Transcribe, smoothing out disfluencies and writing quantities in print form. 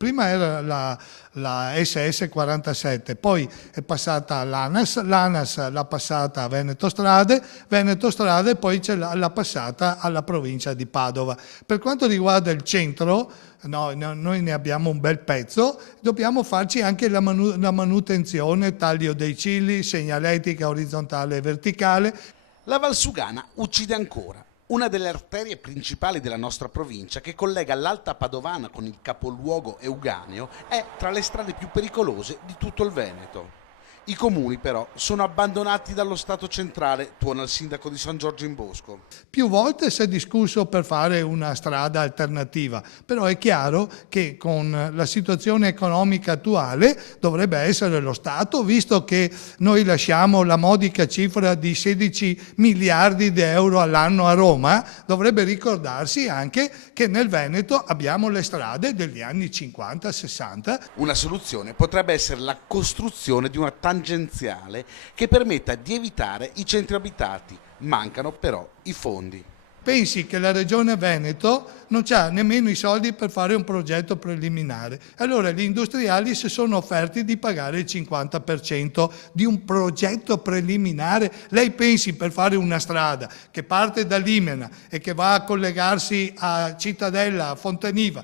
Prima era la SS47, poi è passata all'ANAS, l'ANAS l'ha passata a Veneto Strade e poi l'ha passata alla provincia di Padova. Per quanto riguarda il centro, noi ne abbiamo un bel pezzo, dobbiamo farci anche la manutenzione, taglio dei cili, segnaletica orizzontale e verticale. La Valsugana uccide ancora, una delle arterie principali della nostra provincia che collega l'Alta Padovana con il capoluogo Euganeo, è tra le strade più pericolose di tutto il Veneto. I comuni però sono abbandonati dallo Stato centrale, tuona il sindaco di San Giorgio in Bosco. Più volte si è discusso per fare una strada alternativa, però è chiaro che con la situazione economica attuale dovrebbe essere lo Stato, visto che noi lasciamo la modica cifra di 16 miliardi di euro all'anno a Roma, dovrebbe ricordarsi anche che nel Veneto abbiamo le strade degli anni 50-60. Una soluzione potrebbe essere la costruzione di una tangenziale che permetta di evitare i centri abitati. Mancano però i fondi. Pensi che la Regione Veneto non ha nemmeno i soldi per fare un progetto preliminare. Allora gli industriali si sono offerti di pagare il 50% di un progetto preliminare. Lei pensi, per fare una strada che parte da Limena e che va a collegarsi a Cittadella, a Fontaniva,